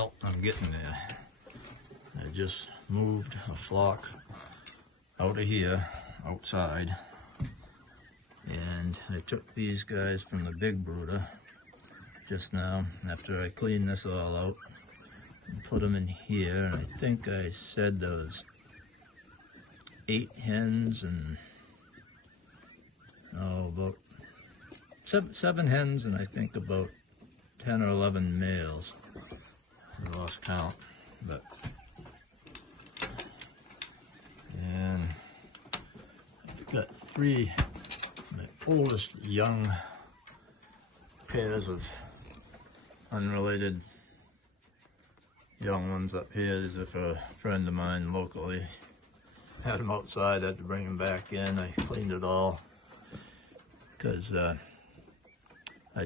Well, I'm getting there. I just moved a flock out of here, outside, and I took these guys from the big brooder just now after I cleaned this all out and put them in here. And I think I said there was 8 hens and about 7 hens and I think about 10 or 11 males. I lost count, but and I've got 3 my oldest young pairs of unrelated young ones up here. These are for a friend of mine locally. Had them outside, had to bring them back in. I cleaned it all because I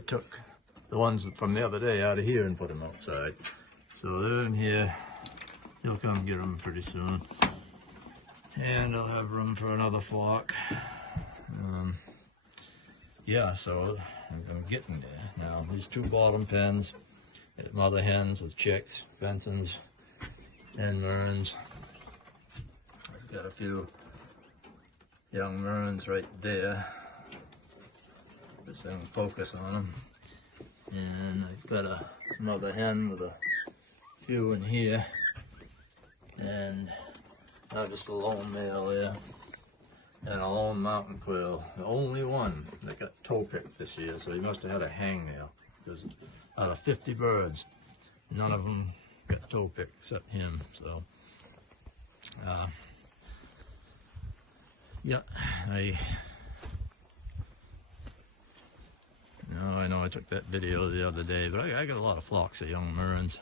took the ones from the other day out of here and put them outside. So they're in here. He'll come get them pretty soon. And I'll have room for another flock. Yeah, so I'm getting there. Now, these 2 bottom pens, mother hens with chicks, Bensons, and Mearns. I've got a few young Mearns right there. Just so I can focus on them. And I've got another hen with a few in here. And just a lone male there. And a lone mountain quail, the only one that got toe picked this year, so he must have had a hangnail. Because out of 50 birds, none of them got toe picked except him. So, yeah, I know I took that video the other day, but I got a lot of flocks of young Mearns,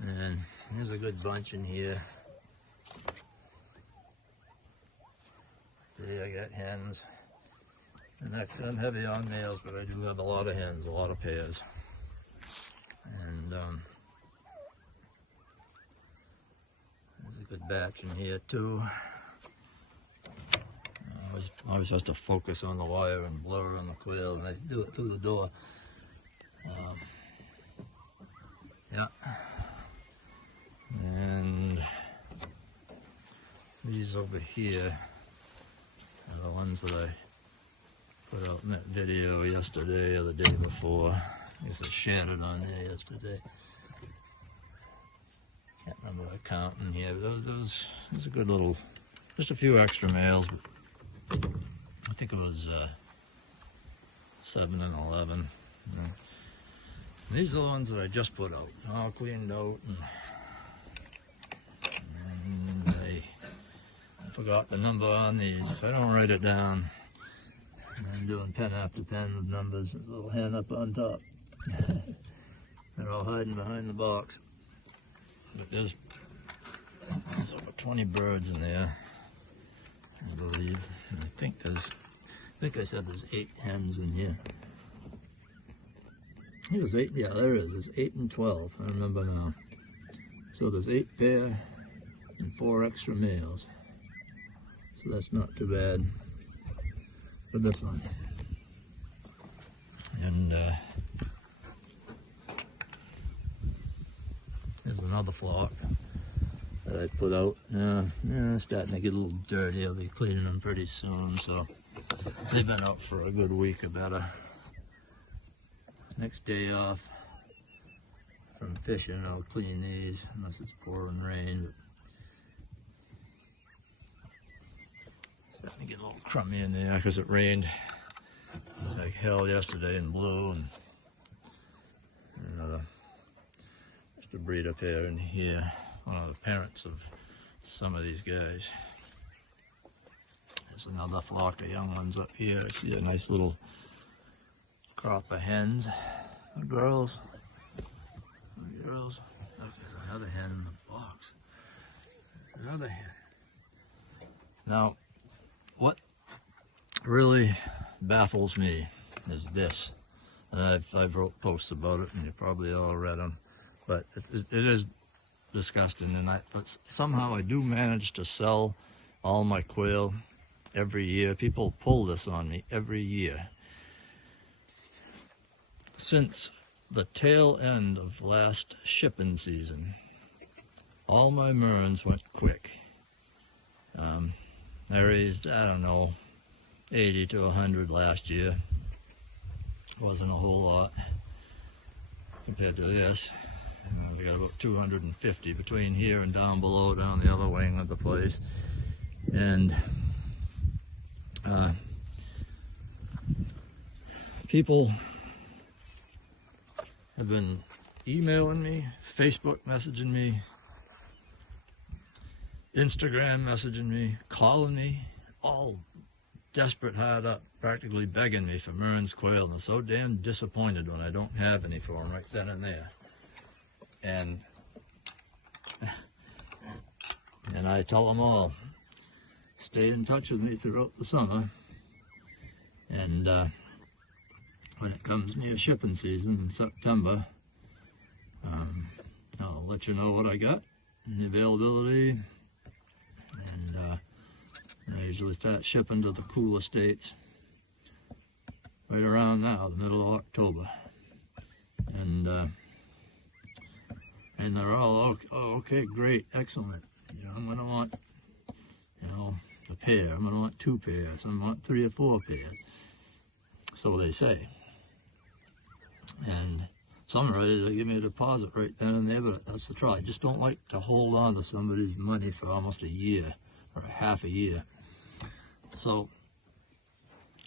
and there's a good bunch in here. See, I got hens, and I'm heavy on males, but I do have a lot of hens, a lot of pairs. And there's a good batch in here too. I always have to focus on the wire and blur on the quail, and I do it through the door. Yeah. And these over here are the ones that I put out in that video yesterday or the day before. I guess I shared it on there yesterday. Can't remember the count in here. Those a good little, just a few extra males. I think it was 7 and 11. And these are the ones that I just put out, all cleaned out, and I forgot the number on these. If I don't write it down, I'm doing pen after pen with numbers. There's a little hen up on top. They're all hiding behind the box. But there's over 20 birds in there, I believe. And I think I said there's 8 hens in here. There's 8, yeah, there is. There's 8 and 12, I remember now. So there's 8 pair and 4 extra males. So that's not too bad for this one. And there's another flock that I put out. It's starting to get a little dirty. I'll be cleaning them pretty soon. So they've been out for a good week or better. Next day off from fishing, I'll clean these unless it's pouring rain. But starting to get a little crummy in there because it rained like hell yesterday and blew, and another just a breeder pair in here. One of the parents of some of these guys. There's another flock of young ones up here. I see a nice little crop of hens. Girls. Girls. Look, there's another hen in the box. There's another hen. Now, what really baffles me is this. I've wrote posts about it, and you probably all read them. But it is disgusting, but somehow I do manage to sell all my quail every year. People pull this on me every year. Since the tail end of last shipping season, all my Mearns went quick. I raised, I don't know, 80 to 100 last year. Wasn't a whole lot compared to this. We got about 250 between here and down below, down the other wing of the place. And people have been emailing me, Facebook messaging me, Instagram messaging me, calling me, all desperate, hard up, practically begging me for Mearns quail. I'm so damn disappointed when I don't have any for them right then and there. And I tell them all, stay in touch with me throughout the summer, and when it comes near shipping season in September, I'll let you know what I got and the availability, and I usually start shipping to the cooler states right around now, the middle of October, and they're all, oh, okay, great, excellent. You know, I'm going to want, you know, a pair. I'm going to want 2 pairs. I'm going to want 3 or 4 pairs. So they say. And some are ready to give me a deposit right then and there, but that's the try. I just don't like to hold on to somebody's money for almost a year or half a year. So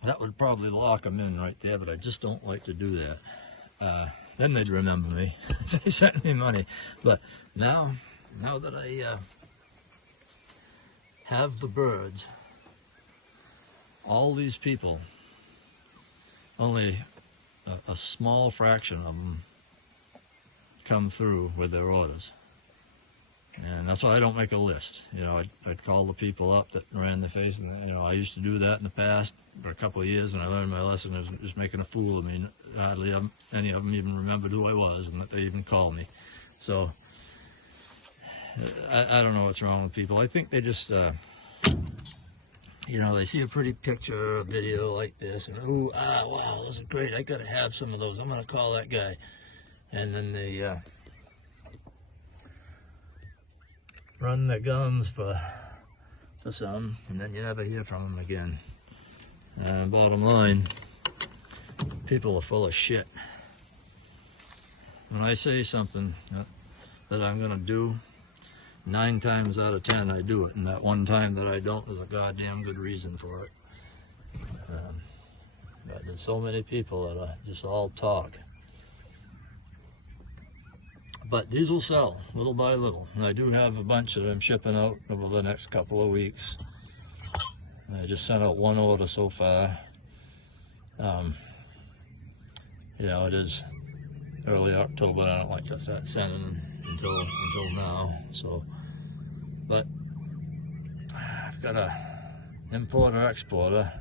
that would probably lock them in right there, but I just don't like to do that. Then they'd remember me. They sent me money. But now that I have the birds, all these people, only a small fraction of them come through with their orders. And that's why I don't make a list. You know, I'd call the people up that ran the face, and you know, I used to do that in the past for a couple of years, and I learned my lesson. I was just making a fool of me. Hardly any of them even remembered who I was, and that they even called me. So I don't know what's wrong with people. I think they just, you know, they see a pretty picture or a video like this, and ooh, wow, those are great. I got to have some of those. I'm going to call that guy, and then they run their gums for some, and then you never hear from them again. Bottom line, people are full of shit. When I say something that I'm going to do, 9 times out of 10 I do it, and that one time that I don't is a goddamn good reason for it. But there's so many people that are just all talk. But these will sell little by little, and I do have a bunch that I'm shipping out over the next couple of weeks. I just sent out 1 order so far. You know, it is early October. I don't like to start sending until now. So, but I've got a importer-exporter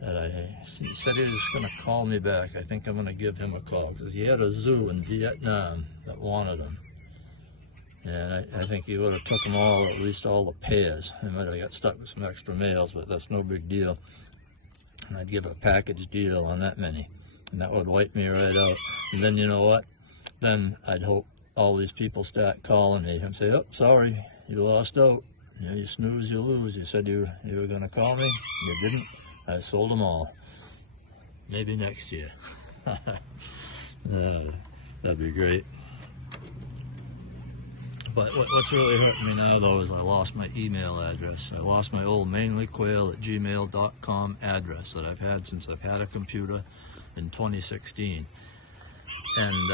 that he said he was going to call me back. I think I'm going to give him a call, because he had a zoo in Vietnam that wanted them. And I think he would have took them all, at least all the pairs. I might have got stuck with some extra males, but that's no big deal. And I'd give a package deal on that many, and that would wipe me right out. And then, you know what? Then I'd hope all these people start calling me and say, oh, sorry, you lost out. You know, you snooze, you lose. You said you were going to call me. You didn't. I sold them all. Maybe next year. That'd be great. But what's really hurting me now, though, is I lost my email address. I lost my old mainlyquail@gmail.com address that I've had since I've had a computer in 2016. And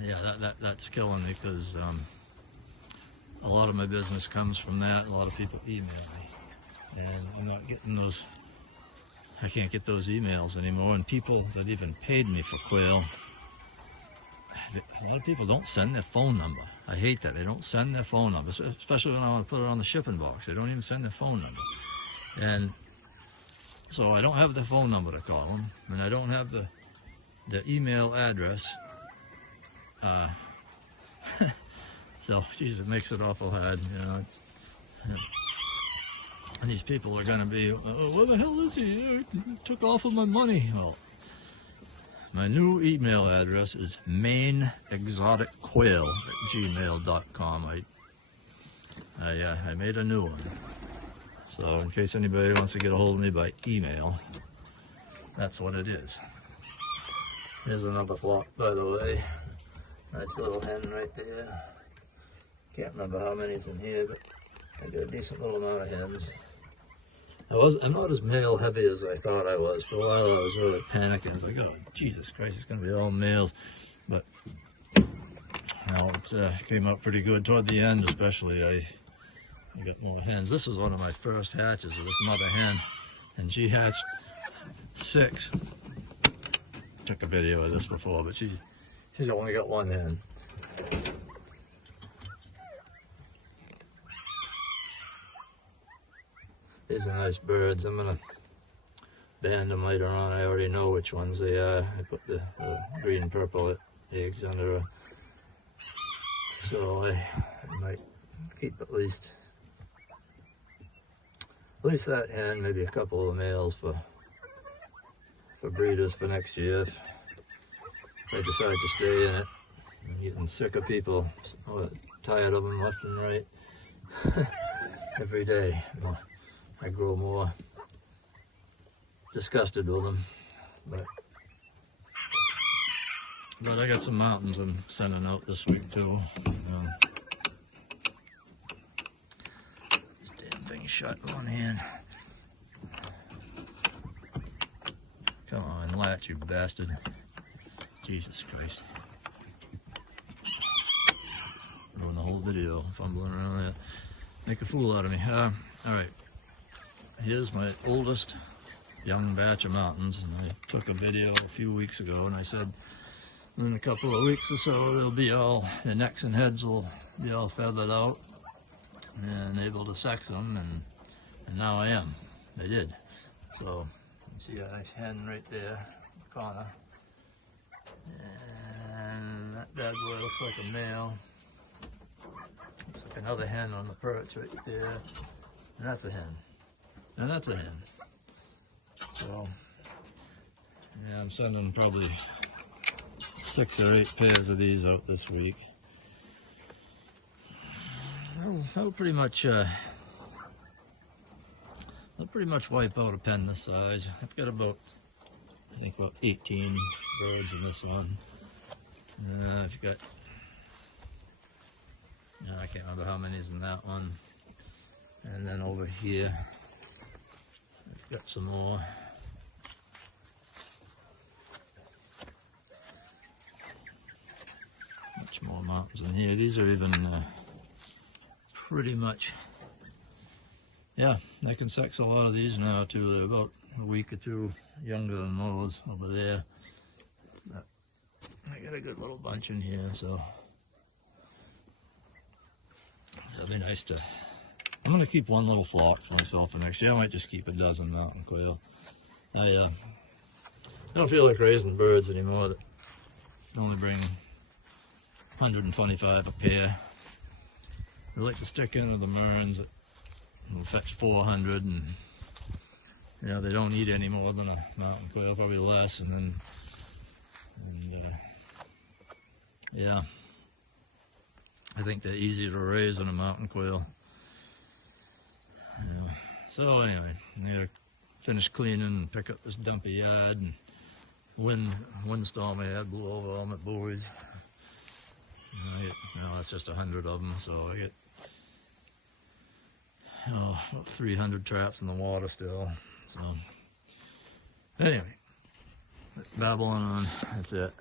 yeah, that's killing me, because a lot of my business comes from that. A lot of people email me, and I'm not getting those. I can't get those emails anymore. And people that even paid me for quail, a lot of people don't send their phone number. I hate that. They don't send their phone number, especially when I want to put it on the shipping box. They don't even send their phone number. And so I don't have the phone number to call them, and I don't have the email address. So, geez, it makes it awful hard, you know. And these people are going to be, oh, where the hell is he? He took off of my money. Well, My new email address is mainexoticquail@gmail.com. I made a new one. So in case anybody wants to get a hold of me by email, that's what it is. Here's another flock, by the way. Nice little hen right there. Can't remember how many's in here, but I got a decent little amount of hens. I'm not as male heavy as I thought I was. For a while I was really panicking. I was like, oh, Jesus Christ, it's going to be all males. But, it came out pretty good toward the end, especially. I got more hens. This was one of my first hatches of this mother hen, and she hatched 6. Took a video of this before, but she's only got 1 hen. These are nice birds. I'm gonna band them later on. I already know which ones they are. I put the green and purple eggs under her. So I might keep at least that hen, maybe a couple of males for breeders for next year if I decide to stay in it. I'm getting sick of people, tired of them left and right every day. I grow more disgusted with them, but I got some mountains I'm sending out this week too. This damn thing's shut in one hand. Come on, latch, you bastard. Jesus Christ. Ruin the whole video, fumbling around that. Make a fool out of me. Alright. Here's my oldest young batch of mountains, and I took a video a few weeks ago, and I said in a couple of weeks or so they'll be all, the necks and heads will be all feathered out and able to sex them, and now I am. They did. So you see a nice hen right there in the corner, and that bad boy looks like a male. Looks like another hen on the perch right there, and that's a hen. And that's a hen. So, yeah, I'm sending probably 6 or 8 pairs of these out this week. That'll pretty much wipe out a pen this size. I've got about 18 birds in this one. I've got, I can't remember how many's in that one. And then over here, got some more. Much more mountains in here. These are even pretty much, yeah, I can sex a lot of these now too. They're about a week or 2 younger than those over there. But I got a good little bunch in here, so it'll be nice to. I'm going to keep 1 little flock for myself for next year. I might just keep a dozen mountain quail. I don't feel like raising birds anymore that only bring 125 a pair. I like to stick into the Mearns that will fetch 400, and they don't eat any more than a mountain quail, probably less, and yeah, I think they're easier to raise than a mountain quail. So anyway, I need to finish cleaning and pick up this dumpy yard, and windstorm I had blew over all my buoys. It's just 100 of them, so I get about 300 traps in the water still. So anyway, babbling on, that's it.